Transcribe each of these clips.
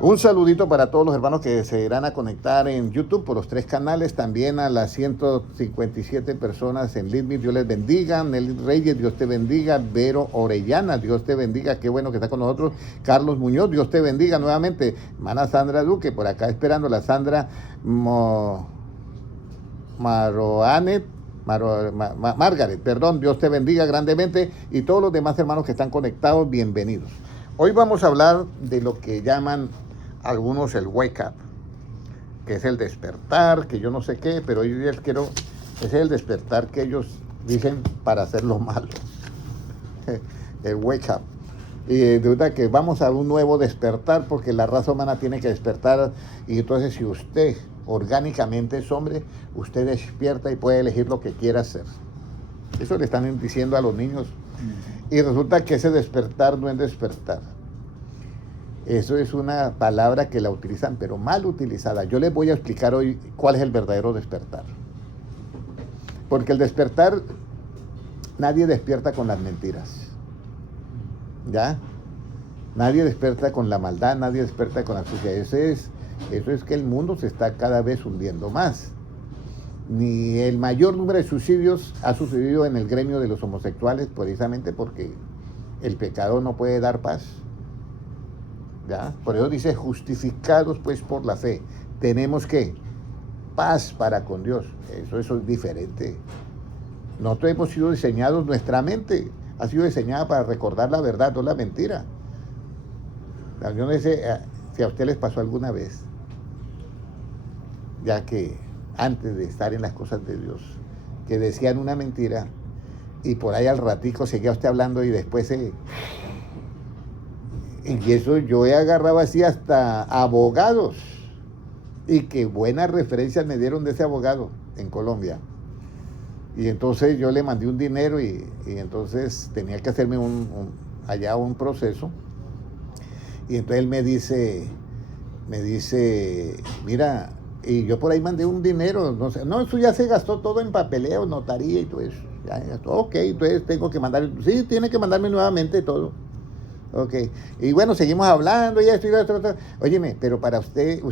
Un saludito para todos los hermanos que se irán a conectar en YouTube por los 3 canales, también a las 157 personas en LitMe, Dios les bendiga. Nelly Reyes, Dios te bendiga. Vero Orellana, Dios te bendiga, qué bueno que está con nosotros. Carlos Muñoz, Dios te bendiga nuevamente. Hermana Sandra Duque, por acá esperando, la Sandra Maroanet. Margaret, perdón, Dios te bendiga grandemente, y todos los demás hermanos que están conectados, bienvenidos. Hoy vamos a hablar de lo que llaman algunos el wake up, que es el despertar, que yo no sé qué, pero hoy les quiero, es el despertar que ellos dicen para hacer lo malo, el wake up. Y de verdad que vamos a un nuevo despertar, porque la raza humana tiene que despertar, y entonces si usted orgánicamente es hombre, usted despierta y puede elegir lo que quiera hacer. Eso le están diciendo a los niños, y resulta que ese despertar no es despertar. Eso es una palabra que la utilizan, pero mal utilizada. Yo les voy a explicar hoy cuál es el verdadero despertar. Porque el despertar, nadie despierta con las mentiras. ¿Ya? Nadie despierta con la maldad, nadie despierta con la suciedad. Eso es que el mundo se está cada vez hundiendo más. Ni el mayor número de suicidios ha sucedido en el gremio de los homosexuales, precisamente porque el pecado no puede dar paz. ¿Ya? Por eso dice, justificados pues por la fe. Tenemos que paz para con Dios. Eso es diferente. Nosotros hemos sido diseñados, nuestra mente ha sido diseñada para recordar la verdad, no la mentira. Yo no sé si a usted les pasó alguna vez, ya que antes de estar en las cosas de Dios, que decían una mentira y por ahí al ratico seguía usted hablando y después y eso yo he agarrado así hasta abogados, y qué buenas referencias me dieron de ese abogado en Colombia. Y entonces yo le mandé un dinero y entonces tenía que hacerme allá un proceso. Y entonces él me dice, mira, y yo por ahí mandé un dinero, no sé, no, eso ya se gastó todo en papeleo, notaría y todo eso. Ya gastó. Ok, entonces tengo que mandar, sí, tiene que mandarme nuevamente todo. Ok, y bueno, seguimos hablando y esto y esto. Óyeme, pero para usted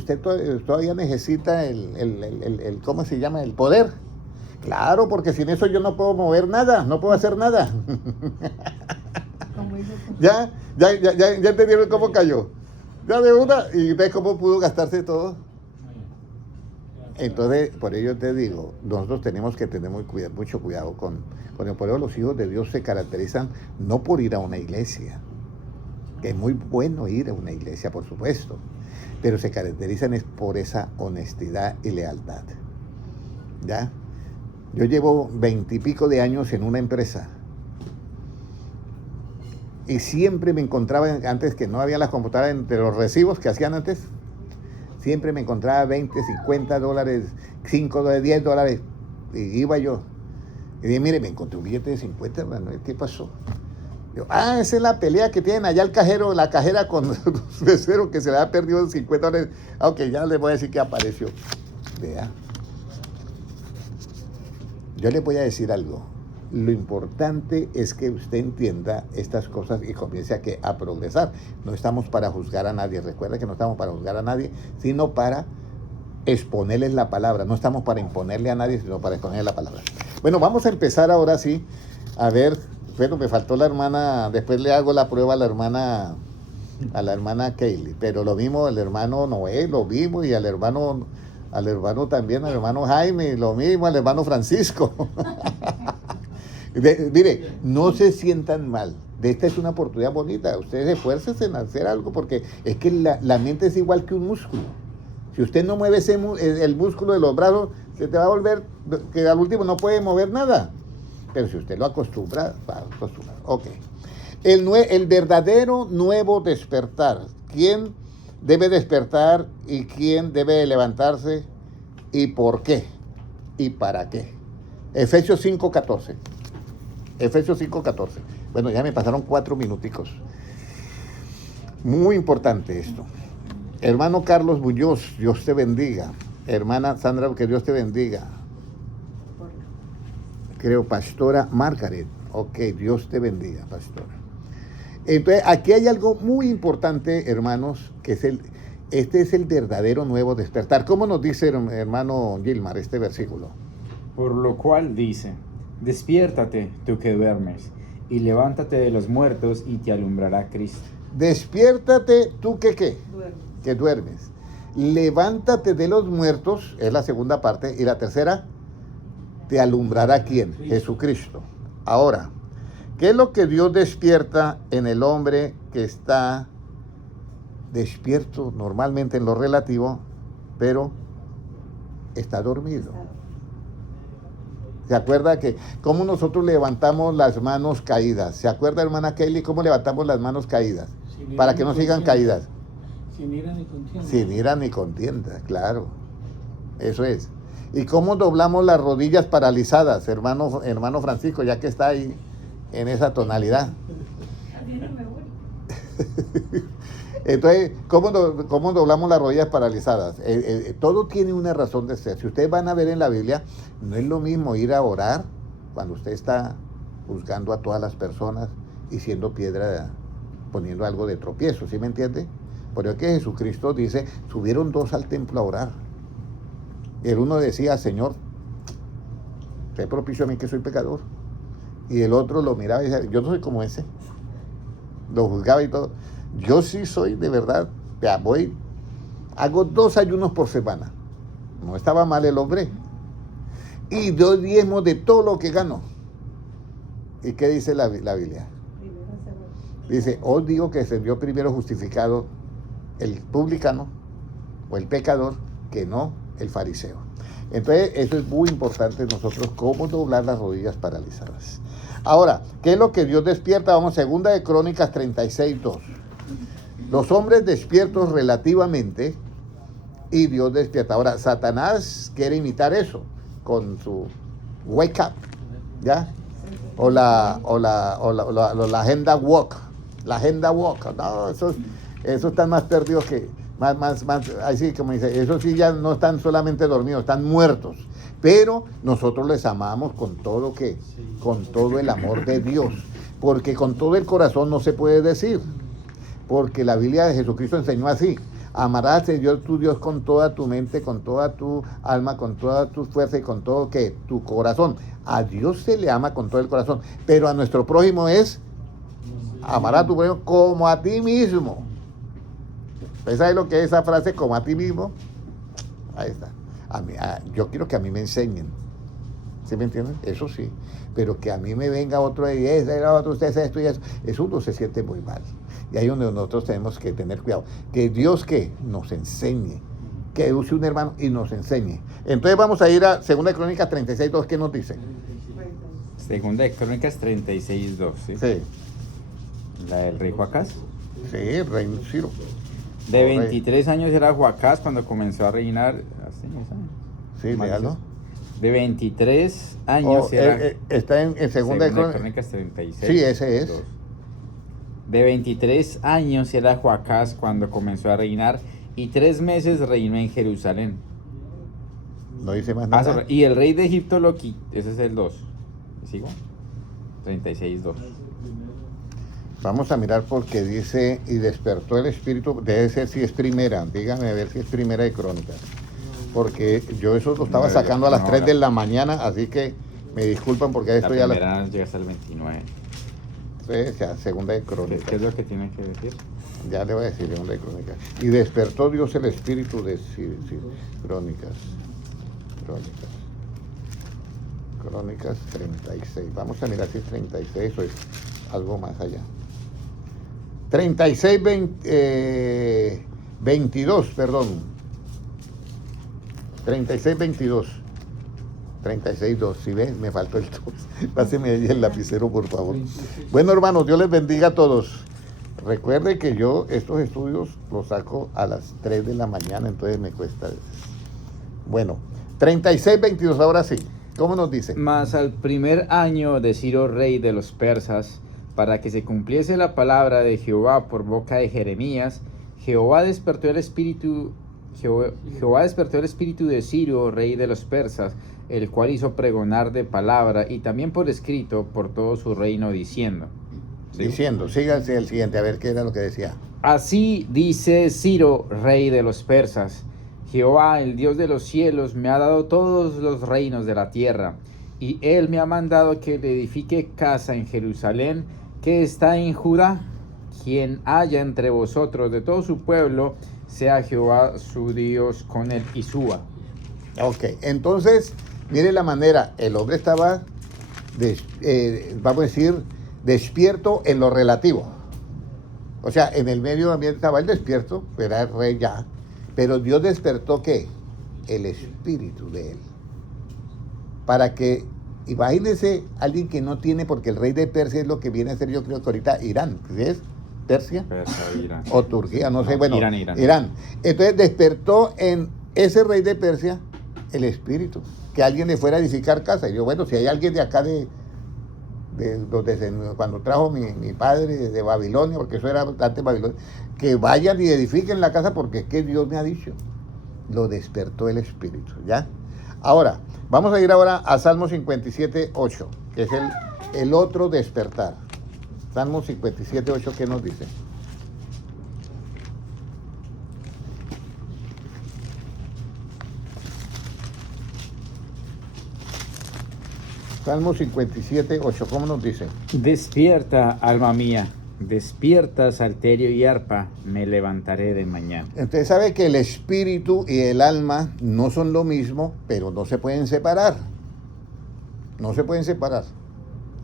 todavía necesita el ¿cómo se llama? El poder. Claro, porque sin eso yo no puedo mover nada, no puedo hacer nada. ¿Ya entendieron cómo cayó? Ya de una, y ves cómo pudo gastarse todo. Entonces, por ello te digo, nosotros tenemos que tener mucho cuidado con el pueblo. Los hijos de Dios se caracterizan no por ir a una iglesia, que es muy bueno ir a una iglesia, por supuesto, pero se caracterizan es por esa honestidad y lealtad. ¿Ya? Yo llevo 20 y pico de años en una empresa, y siempre me encontraba, antes que no había las computadoras, entre los recibos que hacían antes, siempre me encontraba 20, 50 dólares, 5 dólares, 10 dólares, y iba yo. Y dije, mire, me encontré un billete de 50, Manuel, ¿qué pasó? Yo, esa es la pelea que tienen allá el cajero, la cajera con los meseros, que se le ha perdido 50 dólares. Ok, ya les voy a decir que apareció. Vea. Yo le voy a decir algo. Lo importante es que usted entienda estas cosas y comience a progresar. No estamos para juzgar a nadie. Recuerda que no estamos para juzgar a nadie, sino para exponerles la palabra. No estamos para imponerle a nadie, sino para exponerle la palabra. Bueno, vamos a empezar ahora sí. A ver, bueno, me faltó la hermana. Después le hago la prueba a la hermana Kaylee. Pero lo mismo el hermano Noé, lo mismo, y al hermano también, al hermano Jaime, lo mismo, al hermano Francisco. Mire, no se sientan mal. Esta es una oportunidad bonita. Ustedes esfuércense en hacer algo, porque es que la mente es igual que un músculo. Si usted no mueve el músculo de los brazos, se te va a volver que al último no puede mover nada. Pero si usted lo acostumbra, va a acostumbrar. Ok. El verdadero nuevo despertar. ¿Quién debe despertar y quién debe levantarse y por qué y para qué? Efesios 5:14. Efesios 5:14. Bueno, ya me pasaron 4 minuticos. Muy importante esto. Hermano Carlos Muñoz, Dios te bendiga. Hermana Sandra, que Dios te bendiga. Creo, pastora Margaret. Ok, Dios te bendiga, pastora. Entonces, aquí hay algo muy importante, hermanos, que es Este es el verdadero nuevo despertar. ¿Cómo nos dice, hermano Gilmar, este versículo? Por lo cual dice, despiértate tú que duermes, y levántate de los muertos, y te alumbrará Cristo. Despiértate tú que ¿qué? Duerme. Que duermes. Levántate de los muertos, es la segunda parte, y la tercera, te alumbrará ¿quién? Jesucristo. Ahora, ¿qué es lo que Dios despierta en el hombre que está despierto normalmente en lo relativo, pero está dormido? ¿Se acuerda que cómo nosotros levantamos las manos caídas? ¿Se acuerda, hermana Kelly, cómo levantamos las manos caídas? Para que no sigan caídas. Sin ira ni contienda. Sin ira ni contienda, claro. Eso es. ¿Y cómo doblamos las rodillas paralizadas, hermano Francisco, ya que está ahí en esa tonalidad? Entonces, ¿cómo doblamos las rodillas paralizadas? Todo tiene una razón de ser. Si ustedes van a ver en la Biblia, no es lo mismo ir a orar cuando usted está juzgando a todas las personas y siendo piedra, poniendo algo de tropiezo, ¿sí me entiende? Por eso que Jesucristo dice, subieron dos al templo a orar. El uno decía, Señor, sé propicio a mí que soy pecador. Y el otro lo miraba y decía, yo no soy como ese. Lo juzgaba y todo. Yo sí soy de verdad, ya hago 2 ayunos por semana. No estaba mal el hombre. Y doy diezmos de todo lo que gano. ¿Y qué dice la Biblia? Dice, os digo que se vio primero justificado el publicano o el pecador que no el fariseo. Entonces, eso es muy importante nosotros, cómo doblar las rodillas paralizadas. Ahora, ¿qué es lo que Dios despierta? Vamos, segunda de Crónicas 36:2. Los hombres despiertos relativamente y Dios despierta. Ahora, Satanás quiere imitar eso con su wake up, ¿ya? O la agenda walk. La agenda walk. No, esos están más perdidos que, más, así como dice, esos sí ya no están solamente dormidos, están muertos. Pero nosotros les amamos con todo el amor de Dios. Porque con todo el corazón no se puede decir. Porque la Biblia de Jesucristo enseñó así: amarás a Dios tu Dios con toda tu mente, con toda tu alma, con toda tu fuerza y con todo tu corazón. A Dios se le ama con todo el corazón, pero a nuestro prójimo es amar a tu prójimo como a ti mismo. ¿Usted sabe lo que es esa frase, como a ti mismo? Ahí está. Yo quiero que a mí me enseñen. ¿Sí me entienden? Eso sí. Pero que a mí me venga otro y usted hace esto y eso uno se siente muy mal. Y ahí es donde nosotros tenemos que tener cuidado. Que Dios que nos enseñe. Que use un hermano y nos enseñe. Entonces vamos a ir a 2 Crónicas 36:2. ¿Qué nos dice? 2 Crónicas 36:2, ¿sí? Sí. La del rey Joacás. Sí, el rey Ciro. De 23 años era Joacás cuando comenzó a reinar. Sí, léalo. De 23 años era... está en 2 Crónicas 36. Sí, ese es. 2. De 23 años era Joacás cuando comenzó a reinar, y 3 meses reinó en Jerusalén. No dice más nada. Y el rey de Egipto lo quitó. Ese es el 2. ¿Sigo? 36:2. Vamos a mirar porque dice, y despertó el espíritu, debe ser si es primera, dígame a ver si es primera de Crónicas. Porque yo eso lo estaba sacando a las 3 de la mañana, así que me disculpan porque esto ya... La primera llega hasta el 29. Sí, ya, segunda de Crónicas. ¿Qué es lo que tiene que decir? Ya le voy a decir, segunda de Crónicas. Y despertó Dios el espíritu de Crónicas. Crónicas 36. Vamos a mirar si es 36 o es algo más allá. 22, perdón. 36:22. 36:2. Si ven, me faltó el 2. Páseme ahí el lapicero, por favor. Bueno, hermanos, Dios les bendiga a todos. Recuerde que yo estos estudios los saco a las 3 de la mañana, entonces me cuesta. Bueno, 36:22, ahora sí. ¿Cómo nos dice? Mas al primer año de Ciro, rey de los persas, para que se cumpliese la palabra de Jehová por boca de Jeremías, Jehová despertó el espíritu de Ciro, rey de los persas, el cual hizo pregonar de palabra y también por escrito por todo su reino, diciendo. diciendo, síganse el siguiente, a ver qué era lo que decía. Así dice Ciro, rey de los persas: Jehová, el Dios de los cielos, me ha dado todos los reinos de la tierra, y él me ha mandado que le edifique casa en Jerusalén, que está en Judá. Quien haya entre vosotros de todo su pueblo, sea Jehová su Dios con él y suba. Ok, entonces, mire la manera, el hombre estaba, vamos a decir, despierto en lo relativo. O sea, en el medio ambiente estaba el despierto, era el rey ya, pero Dios despertó, ¿qué? El espíritu de él. Para que, imagínese, alguien que no tiene, porque el rey de Persia es lo que viene a ser, yo creo que ahorita Irán, ¿sí es? ¿Persia? Irán. O Turquía, no sé, bueno, Irán. Entonces despertó en ese rey de Persia el espíritu, que alguien le fuera a edificar casa. Y yo, bueno, si hay alguien de acá cuando trajo mi padre de Babilonia, porque eso era antes Babilonia, que vayan y edifiquen la casa, porque es que Dios me ha dicho. Lo despertó el espíritu, ¿ya? Ahora, vamos a ir ahora a Salmo 57, 8, que es el otro despertar. Salmo 57, 8, ¿qué nos dice? Salmo 57, 8, ¿cómo nos dice? Despierta, alma mía, despierta, salterio y arpa, me levantaré de mañana. Entonces sabe que el espíritu y el alma no son lo mismo, pero no se pueden separar. No se pueden separar.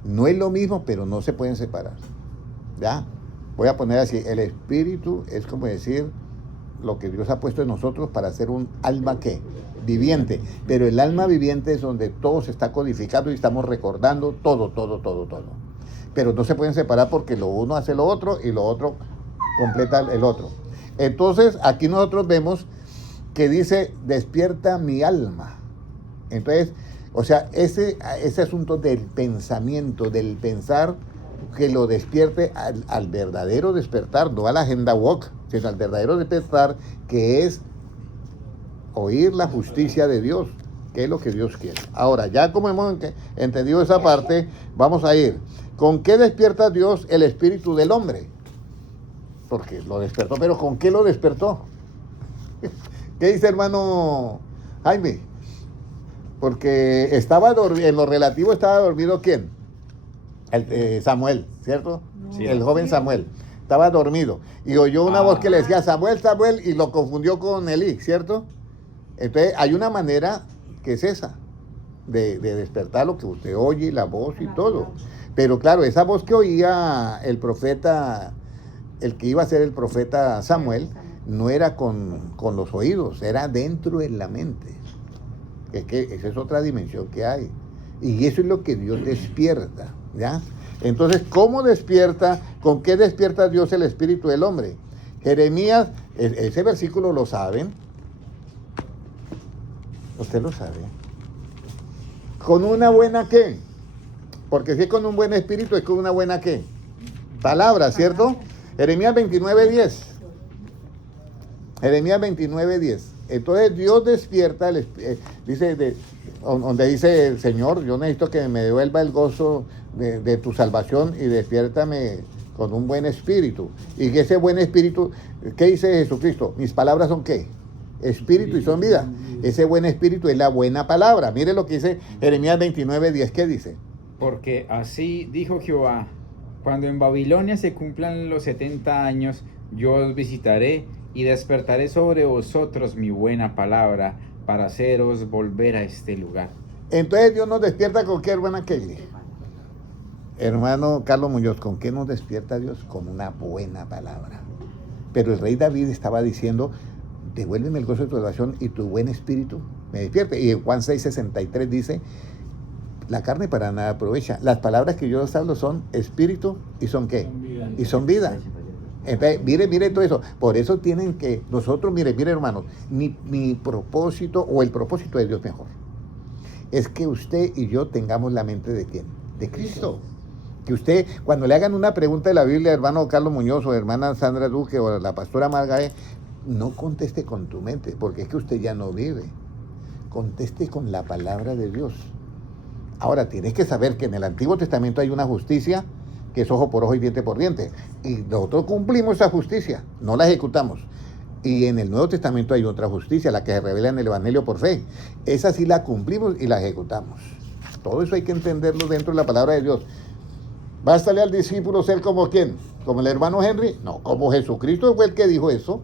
No es lo mismo, pero no se pueden separar. ¿Ya? Voy a poner así, el espíritu es como decir lo que Dios ha puesto en nosotros para hacer un alma, ¿qué? Viviente. Pero el alma viviente es donde todo se está codificando y estamos recordando todo. Pero no se pueden separar porque lo uno hace lo otro y lo otro completa el otro. Entonces, aquí nosotros vemos que dice, despierta mi alma. Entonces, o sea, ese asunto del pensamiento, del pensar, que lo despierte al verdadero despertar, no a la agenda woke, sino al verdadero despertar, que es oír la justicia de Dios, que es lo que Dios quiere. Ahora, ya como hemos entendido esa parte, vamos a ir. ¿Con qué despierta Dios el espíritu del hombre? Porque lo despertó, pero ¿con qué lo despertó? ¿Qué dice, hermano Jaime? Porque en lo relativo estaba dormido, ¿quién? Samuel, ¿cierto? Sí. El joven Samuel. Estaba dormido y oyó una voz que le decía Samuel, Samuel, y lo confundió con Elí, ¿cierto? Entonces hay una manera que es esa, de despertar lo que usted oye, la voz y todo. Pero claro, esa voz que oía el profeta, el que iba a ser el profeta Samuel, no era con los oídos, era dentro de la mente. Es que esa es otra dimensión que hay. Y eso es lo que Dios despierta, ¿ya? Entonces, ¿cómo despierta? ¿Con qué despierta Dios el espíritu del hombre? Jeremías, ese versículo lo saben. Usted lo sabe. ¿Con una buena qué? Porque si es con un buen espíritu, es con una buena qué? Palabra, ¿cierto? Jeremías 29:10. Jeremías 29:10. Entonces Dios despierta, donde dice el Señor, yo necesito que me devuelva el gozo de tu salvación y despiértame con un buen espíritu. Y ese buen espíritu, ¿qué dice Jesucristo? Mis palabras son ¿qué? Espíritu y son vida. Ese buen espíritu es la buena palabra. Mire lo que dice Jeremías 29:10. ¿Qué dice? Porque así dijo Jehová: cuando en Babilonia se cumplan los 70 años, yo os visitaré y despertaré sobre vosotros mi buena palabra para haceros volver a este lugar. Entonces Dios nos despierta ¿con qué, hermana Kelly? Hermano Carlos Muñoz, ¿con qué nos despierta Dios? Con una buena palabra. Pero el rey David estaba diciendo, devuélveme el gozo de tu salvación y tu buen espíritu me despierte. Y en Juan 6:63 dice, la carne para nada aprovecha. Las palabras que yo os hablo son espíritu y son ¿qué? Y son vida. Entonces, mire todo eso. Por eso tienen que, nosotros, mire hermanos, mi propósito, o el propósito de Dios mejor, es que usted y yo tengamos la mente de ¿quién? De Cristo. Que usted, cuando le hagan una pregunta de la Biblia, hermano Carlos Muñoz, o hermana Sandra Duque, o la pastora Margaret, no conteste con tu mente, porque es que usted ya no vive. Conteste con la palabra de Dios. Ahora, tienes que saber que en el Antiguo Testamento hay una justicia que es ojo por ojo y diente por diente. Y nosotros cumplimos esa justicia, no la ejecutamos. Y en el Nuevo Testamento hay otra justicia, la que se revela en el Evangelio por fe. Esa sí la cumplimos y la ejecutamos. Todo eso hay que entenderlo dentro de la palabra de Dios. ¿Bástale al discípulo ser como quién? ¿Como el hermano Henry? No, como Jesucristo fue el que dijo eso.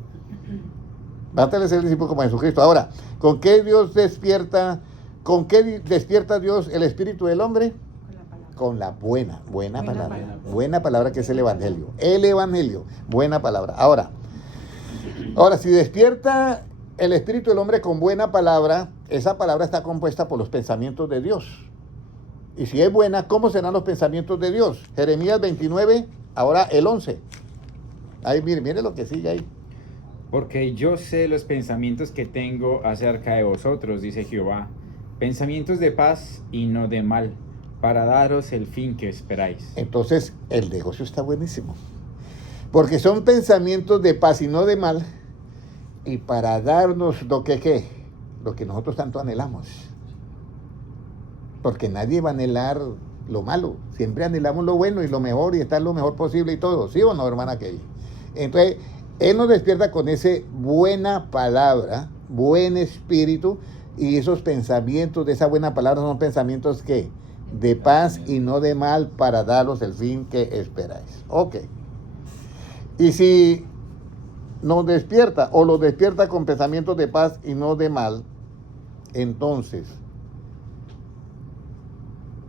Bástale ser discípulo como Jesucristo. Ahora, ¿con qué Dios despierta? ¿Con qué despierta Dios el espíritu del hombre? Con la buena palabra. Buena palabra que es el Evangelio. El Evangelio, buena palabra. Ahora, si despierta el espíritu del hombre con buena palabra, esa palabra está compuesta por los pensamientos de Dios. Y si es buena, ¿cómo serán los pensamientos de Dios? Jeremías 29, ahora el 11. Ahí, mire lo que sigue ahí. Porque yo sé los pensamientos que tengo acerca de vosotros, dice Jehová, pensamientos de paz y no de mal, para daros el fin que esperáis. Entonces, el negocio está buenísimo. Porque son pensamientos de paz y no de mal, y para darnos lo que nosotros tanto anhelamos. Porque nadie va a anhelar lo malo, siempre anhelamos lo bueno y lo mejor y estar lo mejor posible y todo, ¿sí o no, hermana Kelly? Entonces, Él nos despierta con ese buena palabra, buen espíritu, y esos pensamientos de esa buena palabra son pensamientos que de paz y no de mal, para daros el fin que esperáis. Ok. Y si nos despierta o los despierta con pensamientos de paz y no de mal, entonces,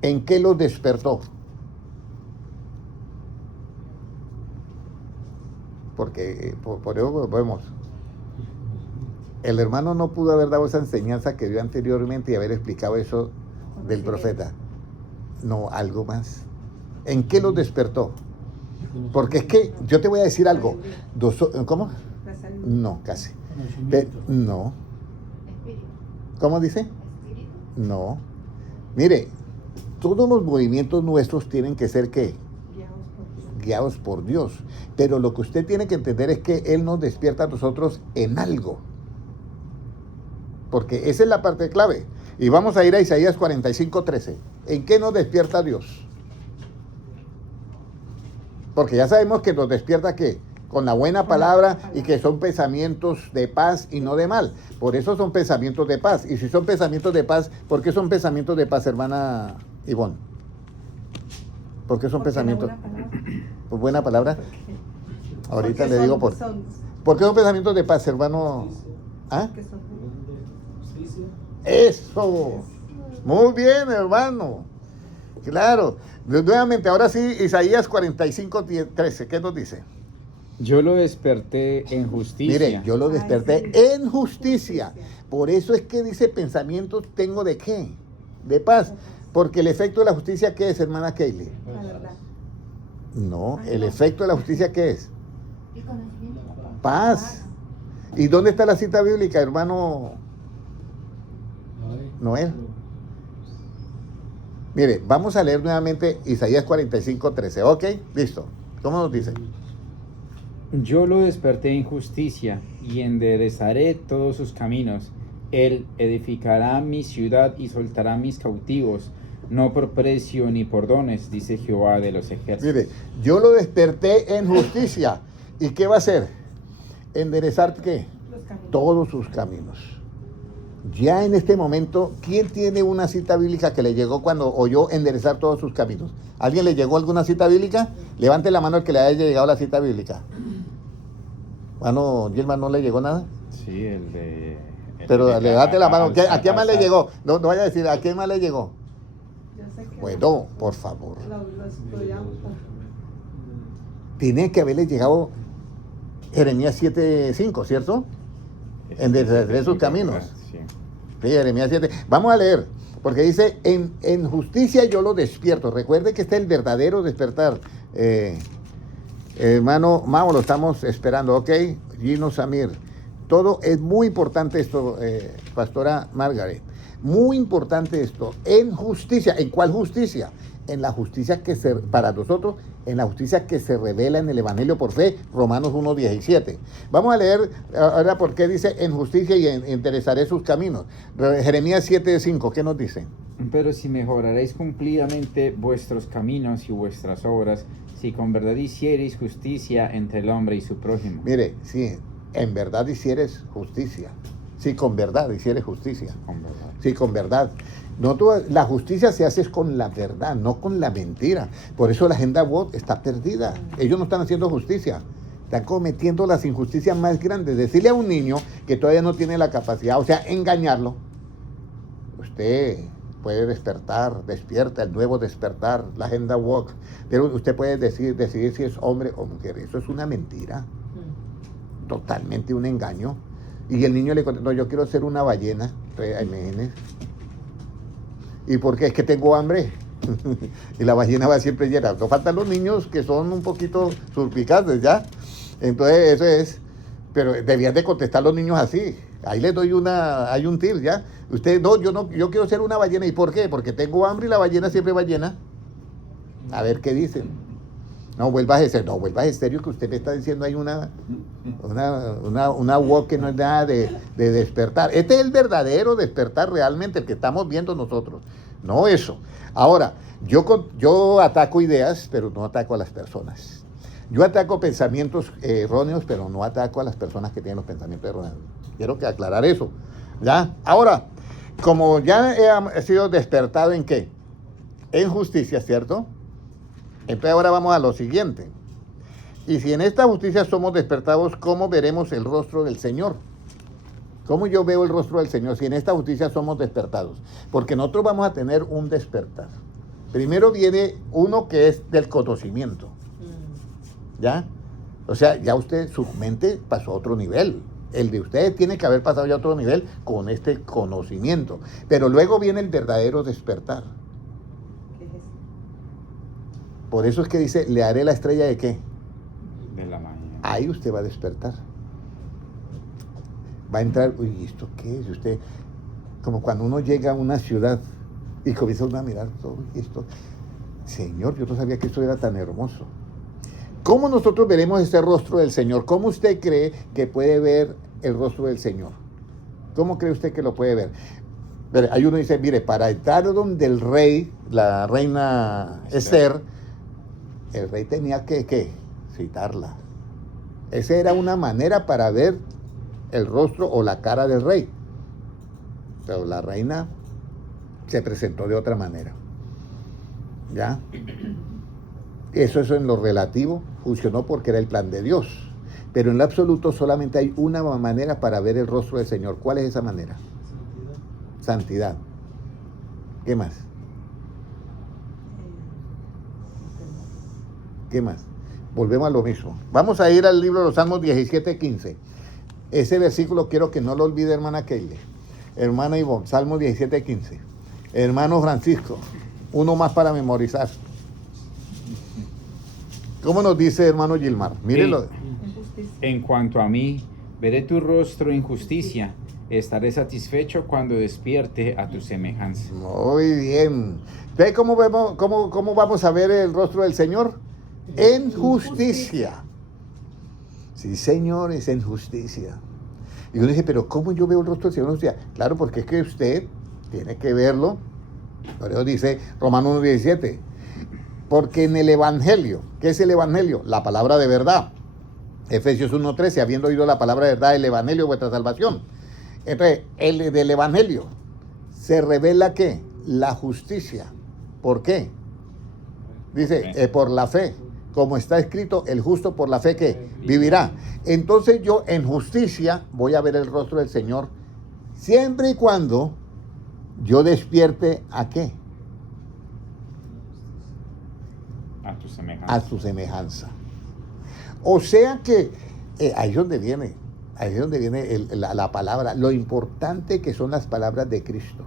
¿en qué los despertó? Porque por eso vemos, el hermano no pudo haber dado esa enseñanza que dio anteriormente y haber explicado eso del profeta. No, algo más. ¿En qué los despertó? Porque es que yo te voy a decir algo. ¿Cómo? No, casi. No. ¿Cómo dice? No. Mire, todos los movimientos nuestros tienen que ser ¿qué? Guiados por Dios. Pero lo que usted tiene que entender es que Él nos despierta a nosotros en algo. Porque esa es la parte clave. Y vamos a ir a Isaías 45:13. ¿En qué nos despierta Dios? Porque ya sabemos que nos despierta ¿qué? Con la buena palabra y que son pensamientos de paz y no de mal. Por eso son pensamientos de paz. Y si son pensamientos de paz, ¿por qué son pensamientos de paz, hermana Ivonne? ¿Por qué son pensamientos? ¿Por buena palabra? Ahorita le digo por... ¿Por qué son pensamientos de paz, hermano? ¿Ah? Eso. Muy bien, hermano. Claro. Nuevamente, ahora sí, Isaías 45:13. ¿Qué nos dice? Yo lo desperté en justicia. Mire, yo lo desperté en justicia. Por eso es que dice pensamientos tengo de qué? De paz. Porque el efecto de la justicia, ¿qué es, hermana Keili? La verdad. No, el efecto de la justicia, ¿qué es? Paz. ¿Y dónde está la cita bíblica, hermano Noel? Mire, vamos a leer nuevamente Isaías 45:13. ¿Ok? Listo. ¿Cómo nos dice? Yo lo desperté en justicia y enderezaré todos sus caminos. Él edificará mi ciudad y soltará mis cautivos, no por precio ni por dones, dice Jehová de los ejércitos. Mire, yo lo desperté en justicia. ¿Y qué va a hacer? Enderezar ¿qué? Todos sus caminos. Ya en este momento, ¿quién tiene una cita bíblica que le llegó cuando oyó enderezar todos sus caminos? ¿Alguien le llegó alguna cita bíblica? Levante la mano el que le haya llegado la cita bíblica. Mano, Gilman, ¿no le llegó nada? Sí, el de... Pero levante la mano. ¿A quién más le llegó? No vaya a decir, ¿a quién más le llegó? Yo sé que Bueno, por favor. lo estudiamos. Tiene que haberle llegado Jeremías 7:5, ¿cierto? Enderezaré sus caminos. Sí. Sí, Jeremías 7. Vamos a leer, porque dice, en justicia yo lo despierto. Recuerde que está el verdadero despertar. Hermano Mau, lo estamos esperando, ¿ok? Gino Samir. Todo es muy importante esto, pastora Margaret. Muy importante esto. En justicia. ¿En cuál justicia? En la justicia que para nosotros, en la justicia que se revela en el Evangelio por fe, Romanos 1:17. Vamos a leer ahora por qué dice en justicia y enderezaré sus caminos. Jeremías 7:5, ¿qué nos dice? Pero si mejoraréis cumplidamente vuestros caminos y vuestras obras, Si con verdad hiciereis justicia entre el hombre y su prójimo. Mire, si en verdad hicieres justicia. Si con verdad hicieres justicia. Con verdad. Sí, con verdad. La justicia se hace con la verdad, no con la mentira. Por eso la agenda woke está perdida. Ellos no están haciendo justicia. Están cometiendo las injusticias más grandes. Decirle a un niño que todavía no tiene la capacidad, o sea, engañarlo. Usted puede despertar, despierta, el nuevo despertar, la agenda woke. Pero usted puede decidir si es hombre o mujer. Eso es una mentira. Totalmente un engaño. Y el niño le contestó, no, yo quiero ser una ballena. Entonces, imagínese. ¿Y por qué? Es que tengo hambre. Y la ballena va siempre llena. No faltan los niños que son un poquito surpicantes, ¿ya? Entonces, eso es. Pero debían de contestar los niños así. Ahí les doy hay un tip, ¿ya? Usted, no, yo quiero ser una ballena. ¿Y por qué? Porque tengo hambre y la ballena siempre va llena. A ver qué dicen. No vuelvas estéreo, que usted me está diciendo hay una woke que no es nada de despertar. Este es el verdadero despertar realmente, el que estamos viendo nosotros. No eso. Ahora, yo ataco ideas, pero no ataco a las personas. Yo ataco pensamientos erróneos, pero no ataco a las personas que tienen los pensamientos erróneos. Quiero que aclarar eso. ¿Ya? Ahora, como ya he sido despertado ¿en qué? En justicia, ¿cierto? Entonces ahora vamos a lo siguiente. Y si en esta justicia somos despertados, ¿cómo veremos el rostro del Señor? ¿Cómo yo veo el rostro del Señor si en esta justicia somos despertados? Porque nosotros vamos a tener un despertar. Primero viene uno que es del conocimiento. ¿Ya? O sea, ya su mente pasó a otro nivel. El de ustedes tiene que haber pasado ya a otro nivel con este conocimiento. Pero luego viene el verdadero despertar. Por eso es que dice, le haré la estrella de qué? De la mañana. Ahí usted va a despertar. Va a entrar, uy, ¿esto qué es? Usted, como cuando uno llega a una ciudad y comienza uno a mirar todo esto. Señor, yo no sabía que esto era tan hermoso. ¿Cómo nosotros veremos ese rostro del Señor? ¿Cómo usted cree que puede ver el rostro del Señor? ¿Cómo cree usted que lo puede ver? Pero hay uno que dice, mire, para entrar donde el rey, la reina Esther, el rey tenía que citarla. Esa era una manera para ver el rostro o la cara del rey. Pero la reina se presentó de otra manera. ¿Ya? Eso en lo relativo funcionó porque era el plan de Dios. Pero en lo absoluto solamente hay una manera para ver el rostro del Señor. ¿Cuál es esa manera? Santidad. ¿Qué más? ¿Qué más? Volvemos a lo mismo. Vamos a ir al libro de los Salmos 17:15. Ese versículo quiero que no lo olvide, hermana Keile. Hermana Ivonne, Salmos 17:15. Hermano Francisco, uno más para memorizar. ¿Cómo nos dice hermano Gilmar? Mírelo. En cuanto a mí, veré tu rostro en justicia. Estaré satisfecho cuando despierte a tu semejanza. Muy bien. ¿Ve cómo vamos a ver el rostro del Señor? En justicia. Sí, señores, en justicia. Y uno dice, pero ¿cómo yo veo el rostro del Señor en justicia? Claro, porque es que usted tiene que verlo. Por eso dice Romanos 1:17. Porque en el Evangelio, ¿qué es el Evangelio? La palabra de verdad. Efesios 1:13, habiendo oído la palabra de verdad, el Evangelio de vuestra salvación. Entonces, del Evangelio se revela ¿qué? La justicia. ¿Por qué? Dice, por la fe. Como está escrito, el justo por la fe que vivirá. Entonces yo en justicia voy a ver el rostro del Señor siempre y cuando yo despierte ¿a qué? A tu semejanza. A su semejanza. O sea que ahí es donde viene la palabra, lo importante que son las palabras de Cristo.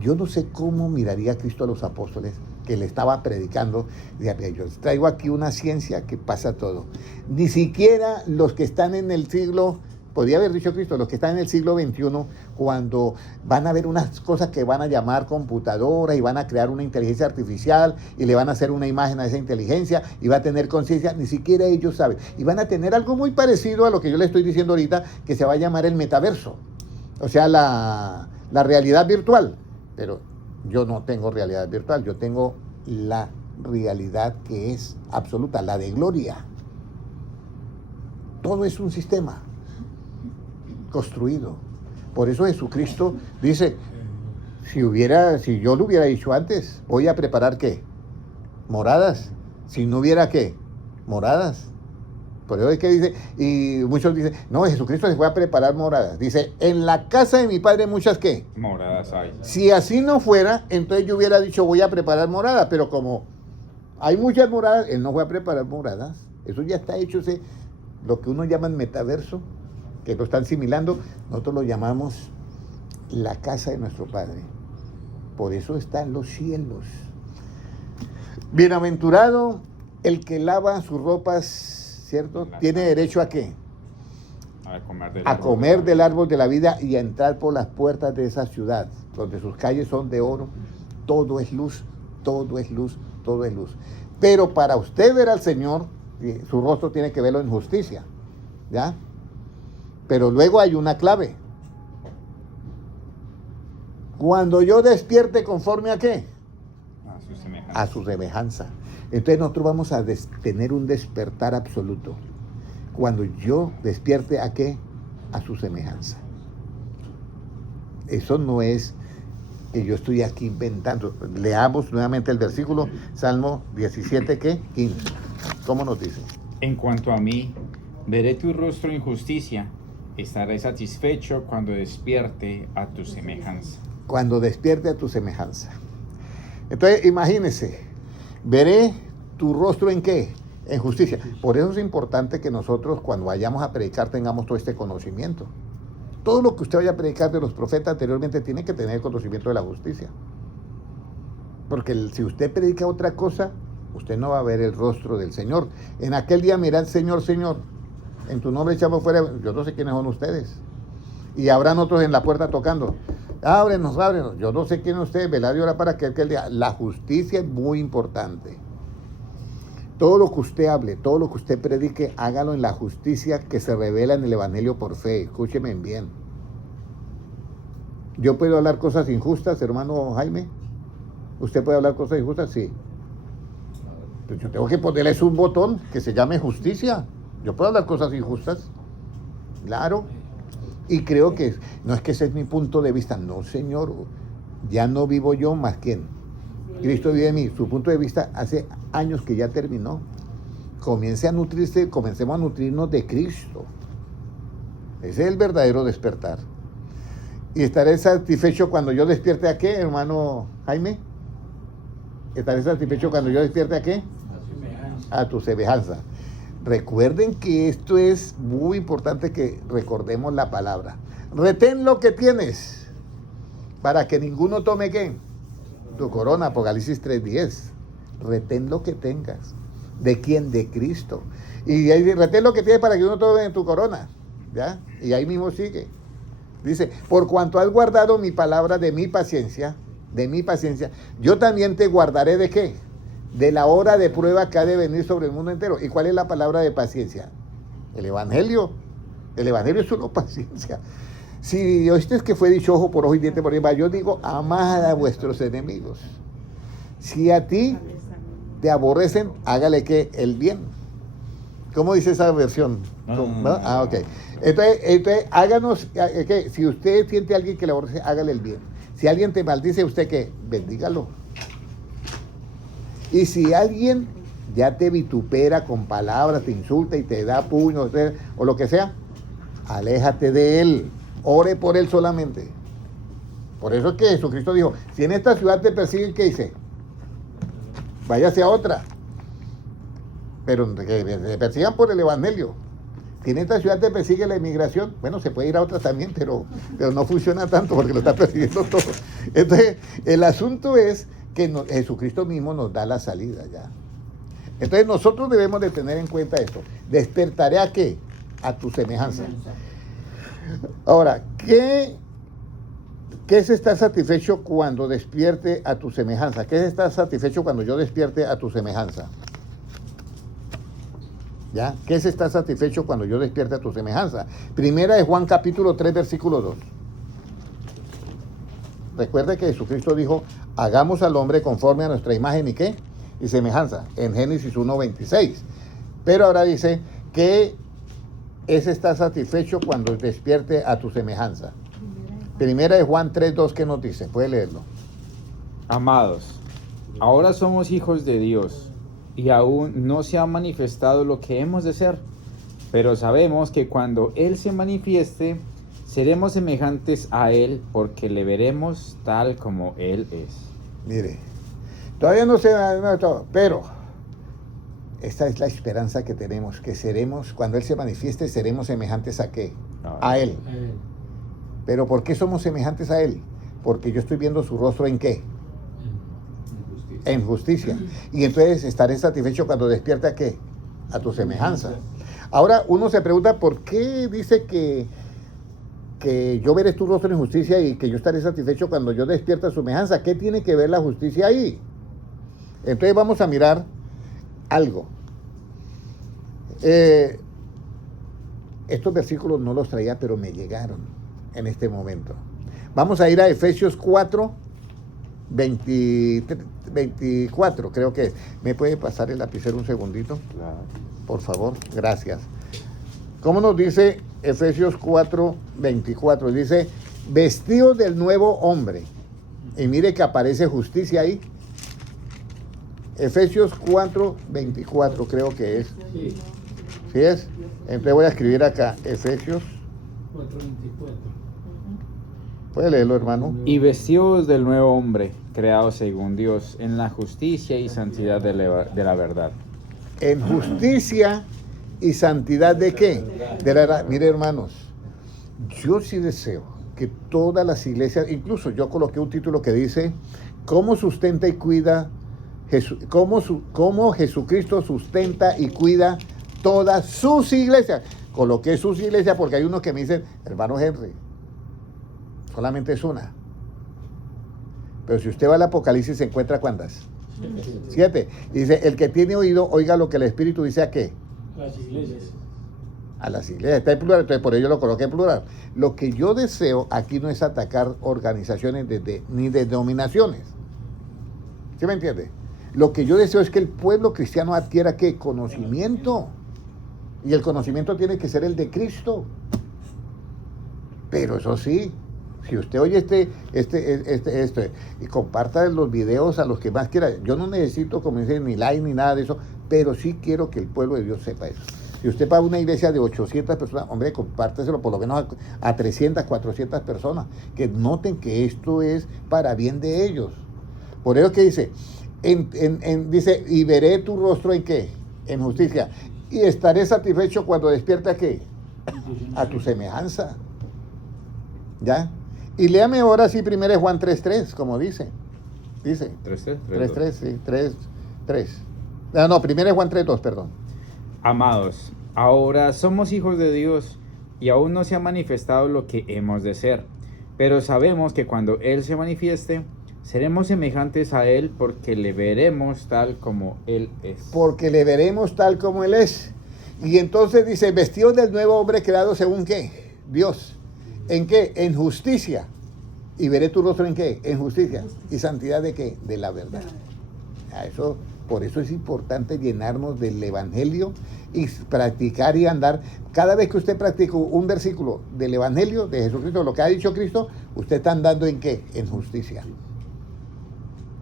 Yo no sé cómo miraría Cristo a los apóstoles que le estaba predicando. Yo traigo aquí una ciencia que pasa todo. Ni siquiera los que están en el siglo, podría haber dicho Cristo, los que están en el siglo XXI, cuando van a ver unas cosas que van a llamar computadoras y van a crear una inteligencia artificial y le van a hacer una imagen a esa inteligencia y va a tener conciencia, ni siquiera ellos saben. Y van a tener algo muy parecido a lo que yo le estoy diciendo ahorita, que se va a llamar el metaverso. O sea, la realidad virtual. Pero yo no tengo realidad virtual, yo tengo la realidad que es absoluta, la de gloria. Todo es un sistema construido. Por eso Jesucristo dice, si yo lo hubiera dicho antes, voy a preparar ¿qué? Moradas. Si no hubiera ¿qué? Moradas. Por eso es que dice, y muchos dicen, no, Jesucristo se fue a preparar moradas. Dice, en la casa de mi Padre muchas ¿qué? Moradas hay. Si así no fuera, entonces yo hubiera dicho, voy a preparar moradas, pero como hay muchas moradas, él no fue a preparar moradas. Eso ya está hecho, lo que uno llama el metaverso, que lo están similando, nosotros lo llamamos la casa de nuestro Padre. Por eso está en los cielos. Bienaventurado el que lava sus ropas, ¿cierto? ¿Tiene derecho a qué? A comer del árbol de la vida y a entrar por las puertas de esa ciudad, donde sus calles son de oro. Todo es luz, todo es luz, todo es luz. Pero para usted ver al Señor, su rostro tiene que verlo en justicia, ¿ya? Pero luego hay una clave. Cuando yo despierte, ¿conforme a qué? A su semejanza. A su semejanza. Entonces nosotros vamos a tener un despertar absoluto. Cuando yo despierte, ¿a qué? A su semejanza. Eso no es que yo estoy aquí inventando. Leamos nuevamente el versículo, Salmo 17, ¿qué? 15. ¿Cómo nos dice? En cuanto a mí, veré tu rostro en justicia, estaré satisfecho cuando despierte a tu semejanza. Cuando despierte a tu semejanza. Entonces, imagínese, veré tu rostro en qué? En justicia. Por eso es importante que nosotros cuando vayamos a predicar tengamos todo este conocimiento. Todo lo que usted vaya a predicar de los profetas anteriormente tiene que tener conocimiento de la justicia. Porque si usted predica otra cosa, usted no va a ver el rostro del Señor. En aquel día mirad, Señor, Señor, en tu nombre echamos fuera, yo no sé quiénes son ustedes. Y habrán otros en la puerta tocando. Ábrenos, ábrenos. Yo no sé quién es usted, velar y orar para que aquel día. La justicia es muy importante. Todo lo que usted hable, todo lo que usted predique, hágalo en la justicia que se revela en el Evangelio por fe. Escúcheme bien. ¿Yo puedo hablar cosas injustas, hermano Jaime? ¿Usted puede hablar cosas injustas? Sí. Pues yo tengo que ponerles un botón que se llame justicia. ¿Yo puedo hablar cosas injustas? Claro. Y creo que no es que ese es mi punto de vista. No, Señor. Ya no vivo yo, más quién. Cristo vive en mí. Su punto de vista hace años que ya terminó. Comencemos a nutrirnos de Cristo. Ese es el verdadero despertar. ¿Y estaré satisfecho cuando yo despierte a qué, hermano Jaime? ¿Estaré satisfecho cuando yo despierte a qué? A tu semejanza. Recuerden que esto es muy importante que recordemos la palabra. Retén lo que tienes para que ninguno tome ¿qué? Tu corona, Apocalipsis 3:10. Retén lo que tengas. ¿De quién? De Cristo. Y ahí retén lo que tienes para que uno tome tu corona. ¿Ya? Y ahí mismo sigue. Dice, por cuanto has guardado mi palabra de mi paciencia, yo también te guardaré ¿de qué? De la hora de prueba que ha de venir sobre el mundo entero. ¿Y cuál es la palabra de paciencia? El Evangelio. El Evangelio es solo paciencia. Si oíste que fue dicho ojo por ojo y diente por diente, yo digo, amad a vuestros enemigos. Si a ti te aborrecen, hágale que el bien. ¿Cómo dice esa versión? ¿No? Ah, ok. Entonces háganos, que si usted siente a alguien que le aborrece, hágale el bien. Si alguien te maldice, usted que bendígalo. Y si alguien ya te vitupera con palabras, te insulta y te da puños o lo que sea, aléjate de él. Ore por él solamente. Por eso es que Jesucristo dijo, si en esta ciudad te persiguen, ¿qué dice? Váyase a otra. Pero que te persigan por el Evangelio. Si en esta ciudad te persigue la inmigración, bueno, se puede ir a otra también, pero no funciona tanto porque lo está persiguiendo todo. Entonces, el asunto es que Jesucristo mismo nos da la salida ya. Entonces, nosotros debemos de tener en cuenta esto. ¿Despertaré a qué? A tu semejanza. Ahora, ¿qué es estar satisfecho cuando despierte a tu semejanza? ¿Qué es estar satisfecho cuando yo despierte a tu semejanza? ¿Ya? ¿Qué es estar satisfecho cuando yo despierte a tu semejanza? Primera de Juan capítulo 3, versículo 2. Recuerde que Jesucristo dijo, hagamos al hombre conforme a nuestra imagen y ¿qué? y semejanza, en Génesis 1:26. Pero ahora dice que ese está satisfecho cuando despierte a tu semejanza. Primera de Juan 3:2, ¿qué nos dice? Puede leerlo. Amados, ahora somos hijos de Dios, y aún no se ha manifestado lo que hemos de ser, pero sabemos que cuando Él se manifieste, seremos semejantes a Él, porque le veremos tal como Él es. Mire, todavía no se da todo, pero esta es la esperanza que tenemos, que seremos, cuando Él se manifieste, seremos semejantes ¿a qué? A Él. Pero ¿por qué somos semejantes a Él? Porque yo estoy viendo su rostro ¿en qué? En justicia. Y entonces estaré satisfecho cuando despierte ¿a qué? A tu semejanza. Ahora uno se pregunta, ¿por qué dice que yo veré tu rostro en justicia y que yo estaré satisfecho cuando yo despierta a su semejanza? ¿Qué tiene que ver la justicia ahí? Entonces vamos a mirar algo. Estos versículos no los traía, pero me llegaron en este momento. Vamos a ir a Efesios 4, 24, creo que es. ¿Me puede pasar el lapicero un segundito? Claro. Por favor, gracias. ¿Cómo nos dice Efesios 4, 24? Dice, vestidos del nuevo hombre. Y mire que aparece justicia ahí. Efesios 4, 24 creo que es. Sí. ¿Sí es? Entonces voy a escribir acá, Efesios. 4:24. ¿Puede leerlo, hermano? Y vestidos del nuevo hombre, creado según Dios, en la justicia y santidad de la verdad. En justicia y santidad ¿de qué? De la verdad. Mire, hermanos, yo sí deseo que todas las iglesias, incluso yo coloqué un título que dice, ¿cómo sustenta y cuida cómo Jesucristo sustenta y cuida todas sus iglesias? Coloqué sus iglesias porque hay unos que me dicen, hermano Henry, solamente es una. Pero si usted va al Apocalipsis, ¿se encuentra cuántas? 7. Dice, el que tiene oído, oiga lo que el Espíritu dice ¿a qué? Las iglesias. A las iglesias. Está en plural, entonces por ello lo coloqué en plural. Lo que yo deseo aquí no es atacar organizaciones ni denominaciones. ¿Sí me entiende? Lo que yo deseo es que el pueblo cristiano adquiera ¿qué? Conocimiento. Y el conocimiento tiene que ser el de Cristo. Pero eso sí, si usted oye esto y comparta los videos a los que más quiera, yo no necesito, como dicen, ni like ni nada de eso, pero sí quiero que el pueblo de Dios sepa eso. Si usted va a una iglesia de 800 personas, hombre, compárteselo por lo menos a 300, 400 personas, que noten que esto es para bien de ellos. Por eso que dice, dice, y veré tu rostro ¿en qué? En justicia. Y estaré satisfecho cuando despierte ¿a qué? A tu semejanza. ¿Ya? Y léame ahora sí 1 Juan 3:3, como dice. Dice. 3:3, sí, 3:3. No, 1 Juan 3:2, perdón. Amados, ahora somos hijos de Dios y aún no se ha manifestado lo que hemos de ser, pero sabemos que cuando Él se manifieste, seremos semejantes a Él porque le veremos tal como Él es. Porque le veremos tal como Él es. Y entonces dice, vestidos del nuevo hombre creado según ¿qué? Dios. ¿En qué? En justicia. Y veré tu rostro ¿en qué? En justicia. ¿Y santidad de qué? De la verdad. Por eso es importante llenarnos del Evangelio y practicar y andar. Cada vez que usted practica un versículo del Evangelio de Jesucristo, lo que ha dicho Cristo, usted está andando ¿en qué? En justicia.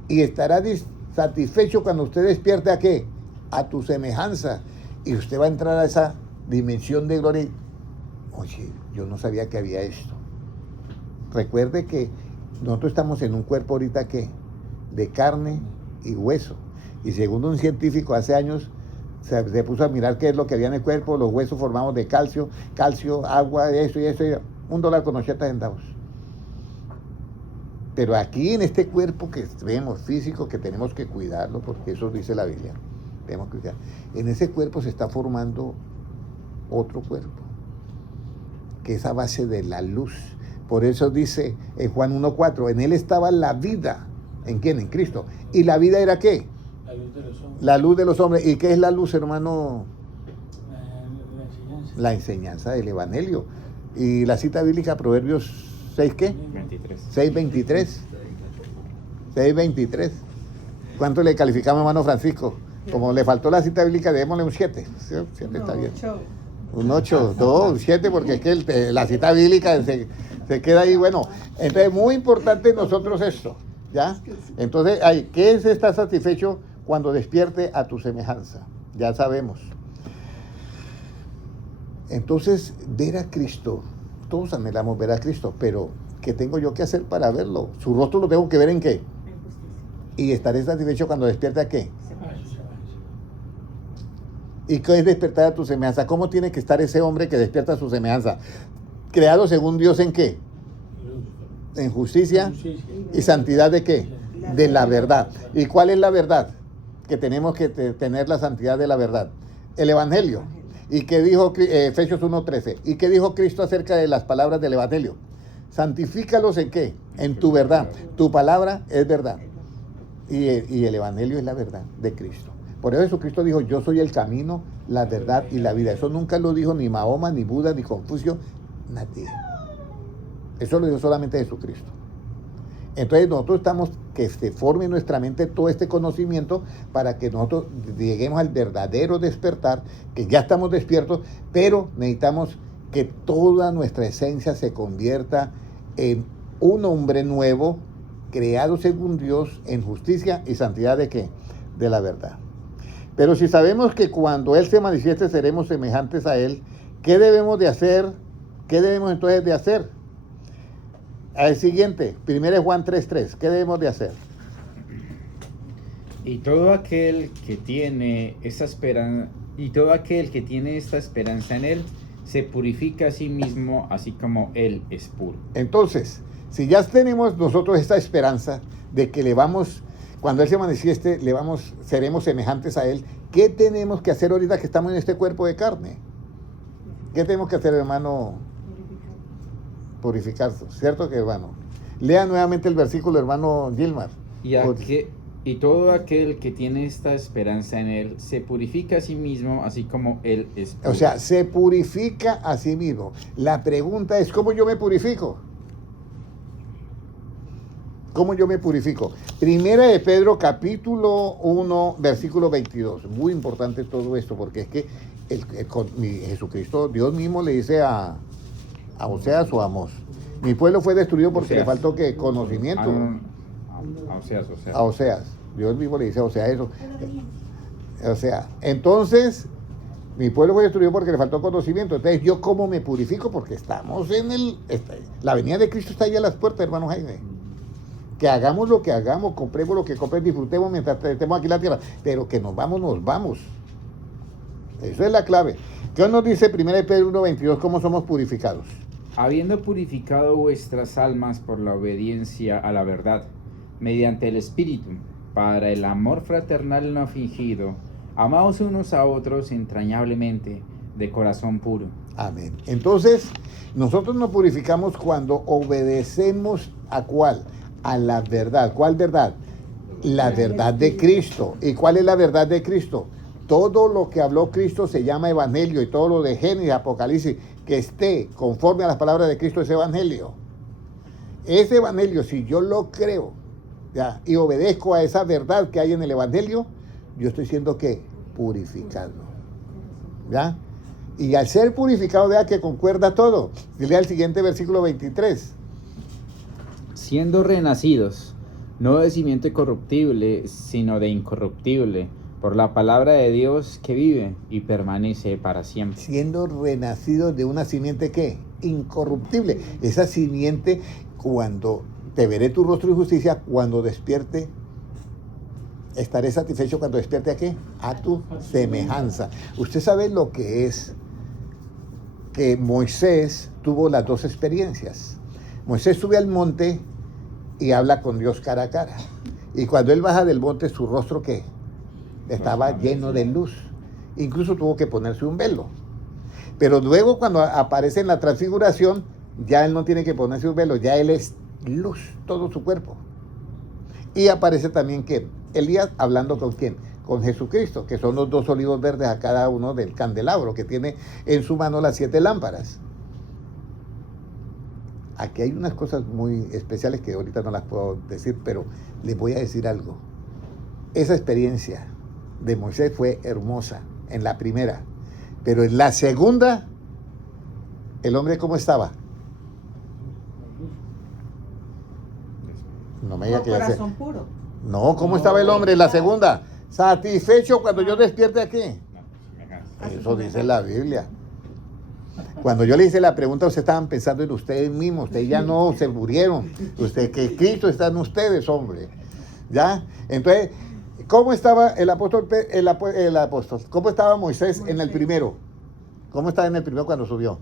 Y estará satisfecho cuando usted despierte ¿a qué? A tu semejanza. Y usted va a entrar a esa dimensión de gloria. Oye, yo no sabía que había esto. Recuerde que nosotros estamos en un cuerpo ahorita ¿qué? De carne y hueso. Y según un científico hace años se puso a mirar qué es lo que había en el cuerpo, los huesos formados de calcio, agua, eso y eso, $1.80 centavos. Pero aquí en este cuerpo que vemos físico, que tenemos que cuidarlo, porque eso dice la Biblia, tenemos que cuidar. En ese cuerpo se está formando otro cuerpo, que es a base de la luz. Por eso dice en Juan 1:4, en él estaba la vida. ¿En quién? En Cristo. ¿Y la vida era qué? La luz de los hombres. La luz de los hombres. ¿Y qué es la luz, hermano? La enseñanza. La enseñanza del Evangelio. Y la cita bíblica, Proverbios 6, ¿qué? 23. 6:23. 6:23. ¿Cuánto le calificamos, hermano Francisco? Como le faltó la cita bíblica, démosle un 7. 7 está bien. Un 8, 2, un 7, porque es que la cita bíblica se queda ahí. Bueno, entonces muy importante nosotros esto, ¿ya? Entonces, ¿qué es estar satisfecho cuando despierte a tu semejanza? Ya sabemos. Entonces, ver a Cristo, todos anhelamos ver a Cristo, pero ¿qué tengo yo que hacer para verlo? Su rostro lo tengo que ver ¿en qué? Y estaré satisfecho cuando despierte a qué. ¿Y qué es despertar a tu semejanza? ¿Cómo tiene que estar ese hombre que despierta a su semejanza? Creado según Dios ¿en qué? En justicia y santidad ¿de qué? De la verdad. ¿Y cuál es la verdad? Que tenemos que tener la santidad de la verdad. El Evangelio. ¿Y qué dijo Efesios 1:13? ¿Y qué dijo Cristo acerca de las palabras del Evangelio? Santifícalos ¿en qué? En tu verdad. Tu palabra es verdad. Y el Evangelio es la verdad de Cristo. Por eso Jesucristo dijo, yo soy el camino, la verdad y la vida. Eso nunca lo dijo ni Mahoma, ni Buda, ni Confucio, nadie. Eso lo dijo solamente Jesucristo. Entonces nosotros estamos, que se forme en nuestra mente todo este conocimiento para que nosotros lleguemos al verdadero despertar, que ya estamos despiertos, pero necesitamos que toda nuestra esencia se convierta en un hombre nuevo, creado según Dios, en justicia y santidad ¿de qué? De la verdad. Pero si sabemos que cuando Él se manifieste seremos semejantes a Él, ¿qué debemos de hacer? ¿Qué debemos entonces de hacer? Al siguiente, 1 Juan 3:3, ¿qué debemos de hacer? Y todo aquel que tiene esta esperanza en Él, se purifica a sí mismo, así como Él es puro. Entonces, si ya tenemos nosotros esta esperanza de que cuando Él se manifieste, seremos semejantes a Él, ¿qué tenemos que hacer ahorita que estamos en este cuerpo de carne? ¿Qué tenemos que hacer, hermano? Purificarse, ¿cierto que, hermano? Lea nuevamente el versículo, hermano Gilmar. Y todo aquel que tiene esta esperanza en Él, se purifica a sí mismo, así como Él es puro. O sea, se purifica a sí mismo. La pregunta es, ¿cómo yo me purifico? ¿Cómo yo me purifico? Primera de Pedro, capítulo 1, versículo 22. Muy importante todo esto, porque es que Jesucristo, Dios mismo le dice a Oseas o a Amós, mi pueblo fue destruido porque le faltó ¿qué? Conocimiento. A Oseas. Dios mismo le dice a Oseas eso. O sea, entonces, mi pueblo fue destruido porque le faltó conocimiento. Entonces, ¿yo cómo me purifico? Porque estamos la venida de Cristo está ahí a las puertas, hermano Jaime. Que hagamos lo que hagamos, compremos lo que compremos, disfrutemos mientras estemos aquí en la tierra. Pero que nos vamos, nos vamos. Eso es la clave. ¿Qué nos dice 1 Pedro 1:22? ¿Cómo somos purificados? Habiendo purificado vuestras almas por la obediencia a la verdad, mediante el Espíritu, para el amor fraternal no fingido, amaos unos a otros entrañablemente, de corazón puro. Amén. Entonces, nosotros nos purificamos cuando obedecemos ¿a cuál? A la verdad. ¿Cuál verdad? La verdad de Cristo. ¿Y cuál es la verdad de Cristo? Todo lo que habló Cristo se llama evangelio, y todo lo de Génesis y Apocalipsis que esté conforme a las palabras de Cristo es evangelio. Ese evangelio, si yo lo creo, ¿ya? Y obedezco a esa verdad que hay en el evangelio, yo estoy siendo ¿qué? Purificado. ¿Ya? Y al ser purificado, vea que concuerda todo. Lea el siguiente versículo 23. Siendo renacidos, no de simiente corruptible, sino de incorruptible, por la palabra de Dios que vive y permanece para siempre. Siendo renacidos de una simiente ¿qué? Incorruptible. Esa simiente, cuando te veré tu rostro y justicia, cuando despierte, estaré satisfecho cuando despierte ¿a qué? A tu semejanza. Usted sabe lo que es que Moisés tuvo las dos experiencias. Moisés sube al monte y habla con Dios cara a cara. Y cuando él baja del monte, su rostro ¿qué? Estaba lleno de luz. Incluso tuvo que ponerse un velo. Pero luego cuando aparece en la transfiguración, ya él no tiene que ponerse un velo, ya él es luz, todo su cuerpo. Y aparece también que Elías hablando con ¿quién? Con Jesucristo, que son los dos olivos verdes a cada uno del candelabro, que tiene en su mano las 7 lámparas. Aquí hay unas cosas muy especiales que ahorita no las puedo decir, pero les voy a decir algo. Esa experiencia de Moisés fue hermosa en la primera, pero en la segunda, ¿el hombre cómo estaba? No me diga Con que ya sé. corazón puro. No, ¿cómo estaba el hombre en la segunda? Satisfecho cuando yo despierte aquí. Eso dice la Biblia. Cuando yo le hice la pregunta, ustedes estaban pensando en ustedes mismos, ustedes ya no se murieron, usted, que Cristo está en ustedes, hombre. ¿Ya? Entonces, ¿cómo estaba el apóstol, el apóstol? ¿Cómo estaba Moisés en el primero? ¿Cómo estaba en el primero cuando subió?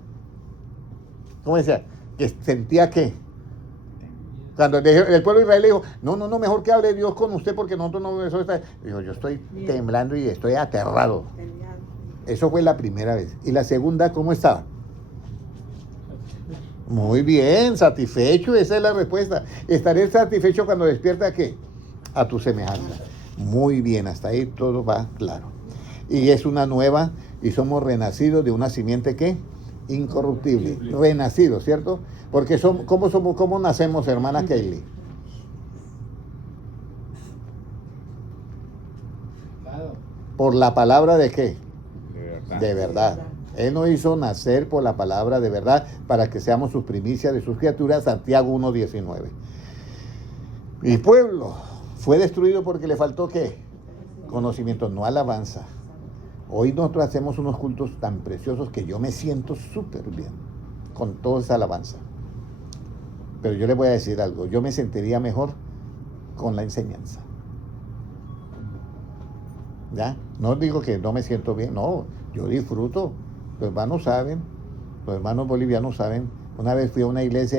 ¿Cómo decía? Que sentía que cuando el pueblo de Israel le dijo, no, mejor que hable Dios con usted porque nosotros no... Eso está... Dijo, yo estoy temblando y estoy aterrado. Eso fue la primera vez. ¿Y la segunda cómo estaba? Muy bien, satisfecho, esa es la respuesta. Estaré satisfecho cuando despierte a qué? A tu semejanza. Muy bien, hasta ahí todo va claro. Y es una nueva, y somos renacidos de una simiente ¿qué? Incorruptible. Renacidos, ¿cierto? Porque ¿cómo nacemos, hermana Kaylee? Por la palabra de qué? De verdad. Él nos hizo nacer por la palabra de verdad para que seamos sus primicias de sus criaturas, Santiago 1:19. Mi pueblo fue destruido porque le faltó ¿qué? Conocimiento, no alabanza. Hoy nosotros hacemos unos cultos tan preciosos que yo me siento súper bien con toda esa alabanza. Pero yo les voy a decir algo, yo me sentiría mejor con la enseñanza. ¿Ya? No digo que no me siento bien, no, yo disfruto. Los hermanos saben, los hermanos bolivianos saben. Una vez fui a una iglesia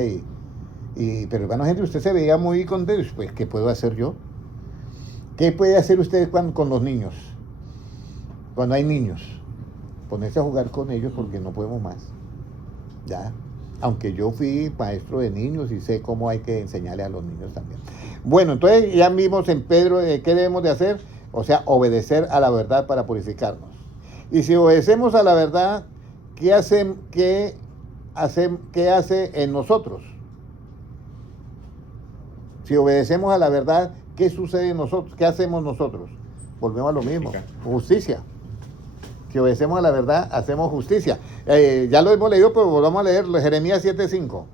pero hermano Henry, usted se veía muy contento. Pues, ¿qué puedo hacer yo? ¿Qué puede hacer usted con los niños? Cuando hay niños, ponerse a jugar con ellos porque no podemos más. ¿Ya? Aunque yo fui maestro de niños y sé cómo hay que enseñarle a los niños también. Bueno, entonces ya vimos en Pedro qué debemos de hacer, o sea, obedecer a la verdad para purificarnos. Y si obedecemos a la verdad, ¿qué hace en nosotros? Si obedecemos a la verdad, ¿qué sucede en nosotros? ¿Qué hacemos nosotros? Volvemos a lo mismo, justicia. Si obedecemos a la verdad, hacemos justicia. Ya lo hemos leído, pero volvamos a leer Jeremías 7:5.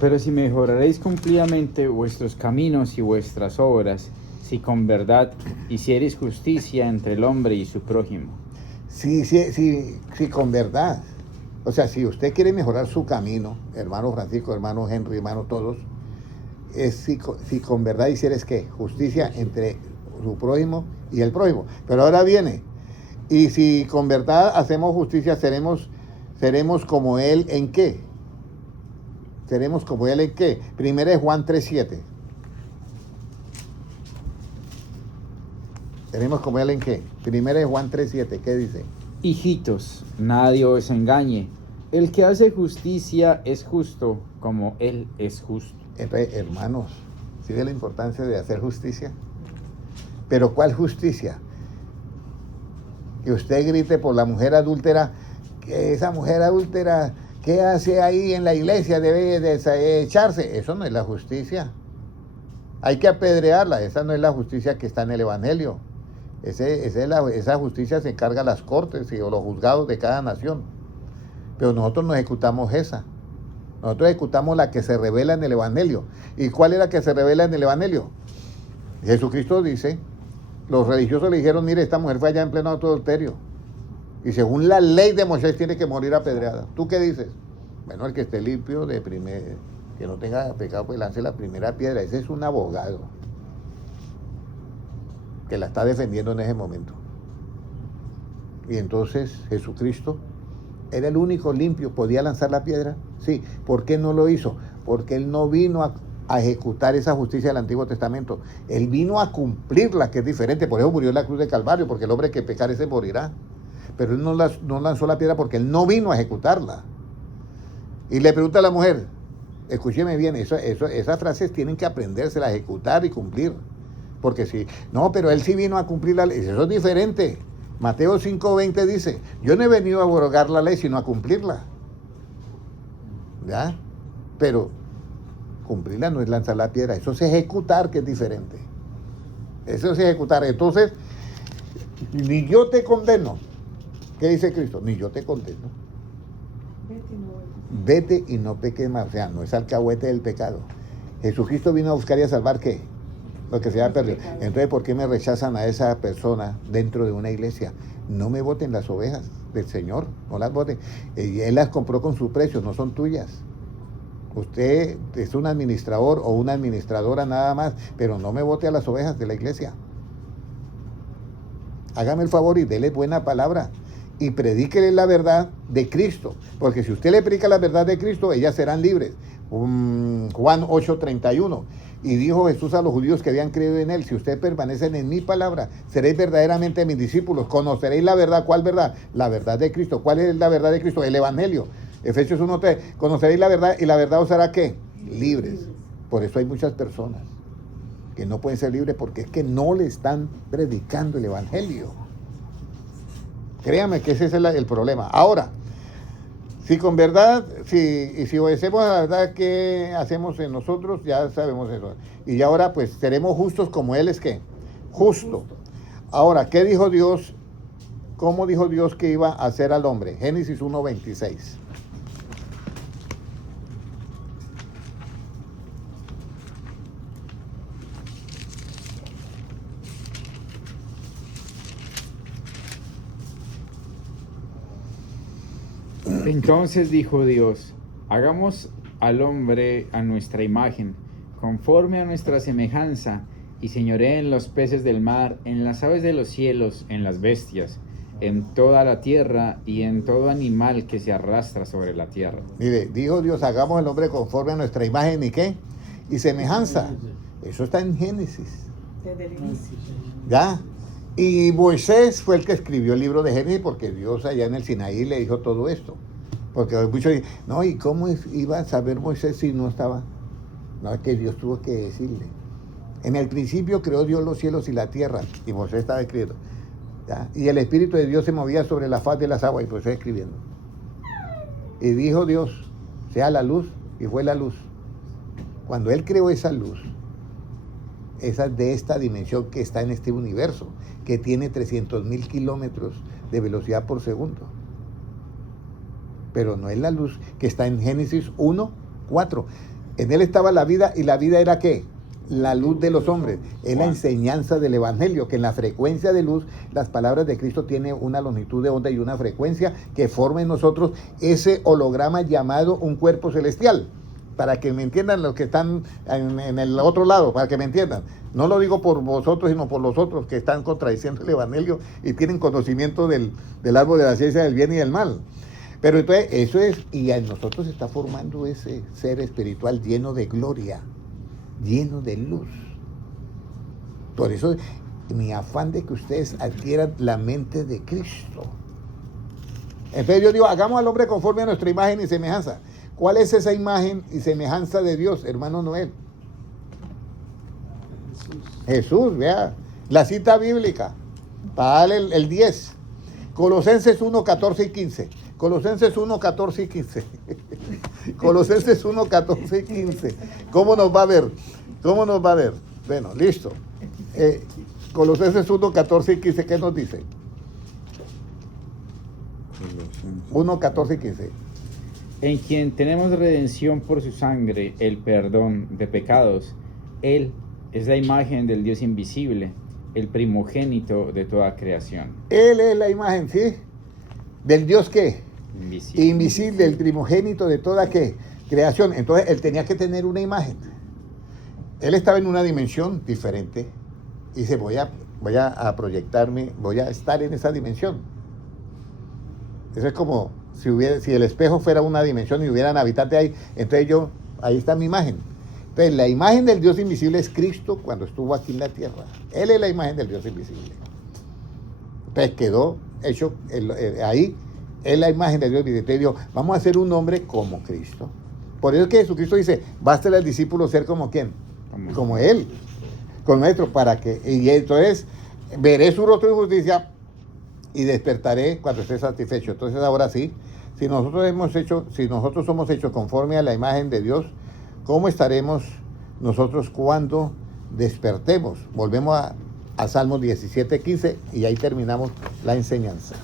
Pero si mejoraréis cumplidamente vuestros caminos y vuestras obras, si con verdad hiciereis justicia entre el hombre y su prójimo. Sí, con verdad. O sea, si usted quiere mejorar su camino, hermano Francisco, hermano Henry, hermano todos, es si con verdad hicieres ¿qué? Justicia entre su prójimo y el prójimo. Pero ahora viene, y si con verdad hacemos justicia, seremos como Él ¿en qué? Seremos como Él en qué. Primera es Juan 3:7. Seremos como Él en qué. Primera es Juan 3:7. ¿Qué dice? Hijitos, nadie os engañe. El que hace justicia es justo como Él es justo. Entonces, hermanos, ¿sí ve la importancia de hacer justicia? Pero ¿cuál justicia? Que usted grite por la mujer adúltera, que esa mujer adúltera, ¿qué hace ahí en la iglesia? Debe de echarse. Eso no es la justicia. Hay que apedrearla. Esa no es la justicia que está en el Evangelio. Esa justicia se encarga las cortes o los juzgados de cada nación. Pero nosotros no ejecutamos esa. Nosotros ejecutamos la que se revela en el Evangelio. ¿Y cuál es la que se revela en el Evangelio? Jesucristo dice, los religiosos le dijeron, mire, esta mujer fue allá en pleno adulterio. Y según la ley de Moisés tiene que morir apedreada. ¿Tú qué dices? Bueno, el que esté limpio, que no tenga pecado, pues lance la primera piedra. Ese es un abogado que la está defendiendo en ese momento. Y entonces Jesucristo era el único limpio, podía lanzar la piedra. Sí, ¿por qué no lo hizo? Porque Él no vino a ejecutar esa justicia del Antiguo Testamento. Él vino a cumplirla, que es diferente. Por eso murió en la cruz de Calvario, porque el hombre que pecare ese morirá. Pero Él no lanzó la piedra porque Él no vino a ejecutarla. Y le pregunta a la mujer, escúcheme bien, esas frases tienen que aprendérselas, a ejecutar y cumplir. Porque si, no, pero Él sí vino a cumplir la ley. Eso es diferente. Mateo 5:20 dice, yo no he venido a abrogar la ley, sino a cumplirla. ¿ya? Pero cumplirla no es lanzar la piedra, eso es ejecutar, que es diferente. Eso es ejecutar. Entonces, ni yo te condeno. ¿Qué dice Cristo? Ni yo te condeno. Vete y no peques más. O sea, no es alcahuete del pecado. Jesucristo vino a buscar y a salvar, ¿qué? Lo que se ha perdido. Entonces, ¿por qué me rechazan a esa persona dentro de una iglesia? No me voten las ovejas del Señor, no las voten. Él las compró con su precio, no son tuyas. Usted es un administrador o una administradora nada más, pero no me vote a las ovejas de la iglesia. Hágame el favor y dele buena palabra y predíquele la verdad de Cristo, porque si usted le predica la verdad de Cristo, ellas serán libres. Juan 8:31. Y dijo Jesús a los judíos que habían creído en él: si ustedes permanecen en mi palabra, seréis verdaderamente mis discípulos, conoceréis la verdad. ¿Cuál verdad? La verdad de Cristo. ¿Cuál es la verdad de Cristo? El evangelio. Efesios 1:3. Conoceréis la verdad y la verdad os hará ¿qué? Libres. Por eso hay muchas personas que no pueden ser libres, porque es que no le están predicando el evangelio. Créame que ese es el problema. Ahora, si con verdad, si obedecemos a la verdad que hacemos en nosotros, ya sabemos eso. Y ya ahora pues seremos justos como Él es, ¿qué? Justo. Ahora, ¿qué dijo Dios? ¿Cómo dijo Dios que iba a hacer al hombre? Génesis 1:26. Entonces dijo Dios: hagamos al hombre a nuestra imagen, conforme a nuestra semejanza, y señoree en los peces del mar, en las aves de los cielos, en las bestias, en toda la tierra y en todo animal que se arrastra sobre la tierra. Mire, dijo Dios: hagamos al hombre conforme a nuestra imagen, ¿y qué? Y semejanza. Eso está en Génesis. Desde el inicio. ¿Ya? Y Moisés fue el que escribió el libro de Génesis, porque Dios allá en el Sinaí le dijo todo esto. Porque muchos dicen, no, ¿y cómo iba a saber Moisés si no estaba? No, es que Dios tuvo que decirle. En el principio creó Dios los cielos y la tierra, y Moisés estaba escribiendo. ¿Ya? Y el Espíritu de Dios se movía sobre la faz de las aguas, y Moisés escribiendo. Y dijo Dios: sea la luz, y fue la luz. Cuando Él creó esa luz, esa de esta dimensión que está en este universo, que tiene 300,000 kilómetros de velocidad por segundo. Pero no es la luz que está en Génesis 1:4. En Él estaba la vida, y la vida era ¿qué? La luz de los hombres. Es la enseñanza del evangelio, que en la frecuencia de luz, las palabras de Cristo tienen una longitud de onda y una frecuencia que forma en nosotros ese holograma llamado un cuerpo celestial. Para que me entiendan los que están en el otro lado, para que me entiendan. No lo digo por vosotros, sino por los otros que están contradiciendo el evangelio y tienen conocimiento del árbol de la ciencia del bien y del mal. Pero entonces eso es, y en nosotros se está formando ese ser espiritual lleno de gloria, lleno de luz. Por eso mi afán de que ustedes adquieran la mente de Cristo. Entonces yo digo: hagamos al hombre conforme a nuestra imagen y semejanza. ¿Cuál es esa imagen y semejanza de Dios, hermano Noel? Jesús, vea. La cita bíblica, para darle el 10. Colosenses 1:14 y 15. Colosenses 1:14 y 15. Colosenses 1:14 y 15. ¿Cómo nos va a ver? ¿Cómo nos va a ver? Bueno, listo. Colosenses 1:14 y 15, ¿qué nos dice? 1:14 y 15. En quien tenemos redención por su sangre, el perdón de pecados. Él es la imagen del Dios invisible, el primogénito de toda creación. Él es la imagen, ¿sí? ¿Del Dios qué? Invisible. Invisible, el primogénito de toda ¿qué? Creación. Entonces él tenía que tener una imagen. Él estaba en una dimensión diferente. Y dice: voy a proyectarme, voy a estar en esa dimensión. Eso es como si el espejo fuera una dimensión y hubieran habitantes ahí. Entonces ahí está mi imagen. Entonces la imagen del Dios invisible es Cristo cuando estuvo aquí en la tierra. Él es la imagen del Dios invisible. Entonces quedó hecho ahí. Es la imagen del Dios invisible. Entonces dijo: vamos a hacer un hombre como Cristo. Por eso es que Jesucristo dice: basta al discípulo ser como ¿quién? Como Él. Con nuestro, para que, y entonces veré su rostro de justicia y despertaré cuando esté satisfecho. Entonces ahora sí, Si nosotros somos hechos conforme a la imagen de Dios, ¿cómo estaremos nosotros cuando despertemos? Volvemos a Salmos 17:15 y ahí terminamos la enseñanza.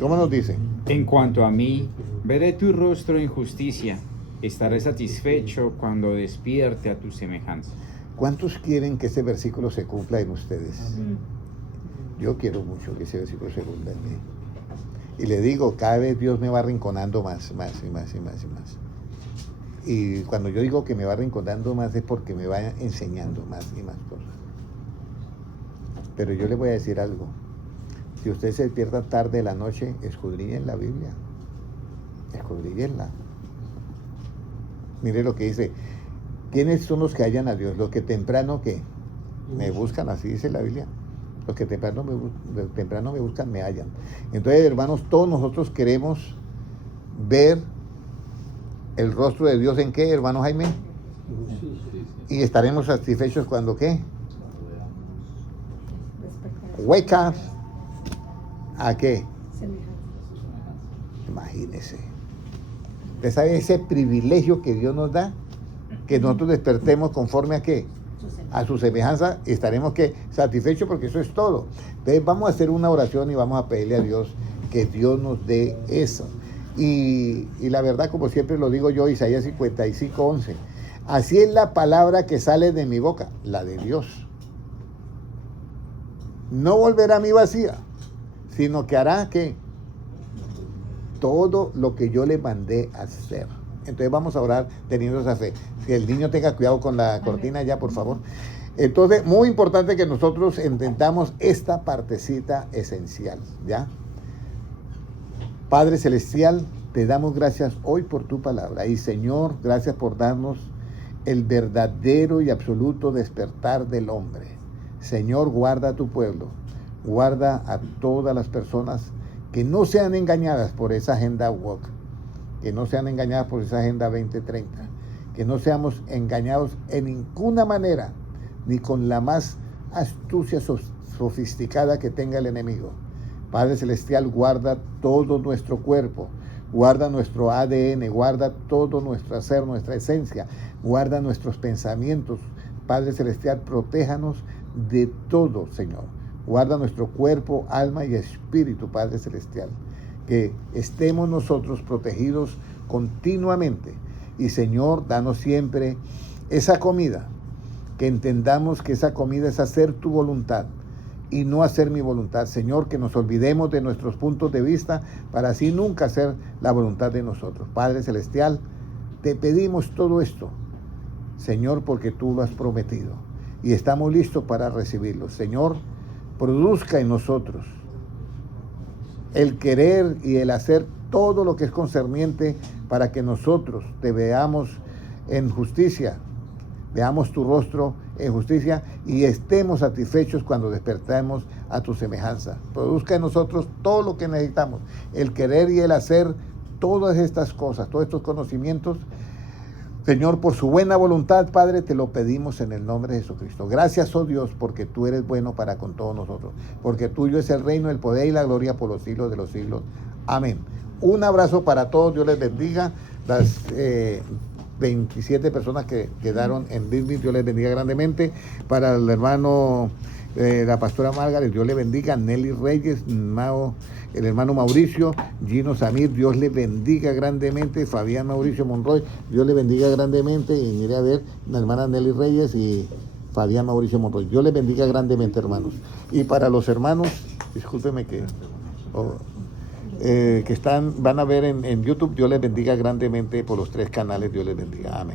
¿Cómo nos dice? En cuanto a mí, veré tu rostro en justicia. Estaré satisfecho cuando despierte a tu semejanza. ¿Cuántos quieren que ese versículo se cumpla en ustedes? Yo quiero mucho que ese versículo se cumpla en mí. Y le digo, cada vez Dios me va arrinconando más y más. Y cuando yo digo que me va arrinconando más es porque me va enseñando más y más cosas. Pero yo le voy a decir algo. Si usted se despierta tarde de la noche, escudriñen la Biblia. Escudriñenla. Mire lo que dice. ¿Quiénes son los que hallan a Dios? Los que temprano ¿qué? Me buscan, así dice la Biblia. Los que temprano me buscan, me hallan. Entonces, hermanos, todos nosotros queremos ver el rostro de Dios en qué, hermano Jaime. Y estaremos satisfechos cuando qué. Wake up. ¿A qué? Imagínese. ¿Usted sabe ese privilegio que Dios nos da? Que nosotros despertemos conforme a qué? A su semejanza, y estaremos ¿qué? Satisfechos, porque eso es todo. Entonces vamos a hacer una oración y vamos a pedirle a Dios que Dios nos dé eso. Y la verdad, como siempre lo digo yo, Isaías 55:11. Así es la palabra que sale de mi boca, la de Dios. No volverá a mí vacía, sino que hará ¿qué? Todo lo que yo le mandé a hacer. Entonces vamos a orar teniendo esa fe. Que el niño tenga cuidado con la cortina ya, por favor. Entonces, muy importante que nosotros entendamos esta partecita esencial, ¿ya? Padre Celestial, te damos gracias hoy por tu palabra. Y Señor, gracias por darnos el verdadero y absoluto despertar del hombre. Señor, guarda a tu pueblo. Guarda a todas las personas que no sean engañadas por esa agenda woke, que no sean engañadas por esa agenda 2030, que no seamos engañados en ninguna manera, ni con la más astucia sofisticada que tenga el enemigo. Padre Celestial, guarda todo nuestro cuerpo, guarda nuestro ADN, guarda todo nuestro ser, nuestra esencia, guarda nuestros pensamientos. Padre Celestial, protéjanos de todo, Señor. Guarda nuestro cuerpo, alma y espíritu, Padre Celestial. Que estemos nosotros protegidos continuamente. Y Señor, danos siempre esa comida, que entendamos que esa comida es hacer tu voluntad y no hacer mi voluntad. Señor, que nos olvidemos de nuestros puntos de vista para así nunca hacer la voluntad de nosotros. Padre Celestial, te pedimos todo esto, Señor, porque tú lo has prometido y estamos listos para recibirlo. Señor, produzca en nosotros el querer y el hacer todo lo que es concerniente para que nosotros te veamos en justicia, veamos tu rostro en justicia y estemos satisfechos cuando despertemos a tu semejanza. Produzca en nosotros todo lo que necesitamos, el querer y el hacer todas estas cosas, todos estos conocimientos. Señor, por su buena voluntad, Padre, te lo pedimos en el nombre de Jesucristo. Gracias, oh Dios, porque tú eres bueno para con todos nosotros, porque tuyo es el reino, el poder y la gloria por los siglos de los siglos. Amén. Un abrazo para todos, Dios les bendiga. Las 27 personas que quedaron en Disney, Dios les bendiga grandemente. Para el hermano, la pastora Margaret, Dios le bendiga. Nelly Reyes, el hermano Mauricio, Gino Samir, Dios le bendiga grandemente. Fabián Mauricio Monroy, Dios le bendiga grandemente. Y mire a ver, la hermana Nelly Reyes y Fabián Mauricio Monroy, Dios le bendiga grandemente, hermanos. Y para los hermanos, discúlpeme que van a ver en YouTube, Dios les bendiga grandemente por los 3 canales, Dios les bendiga. Amén.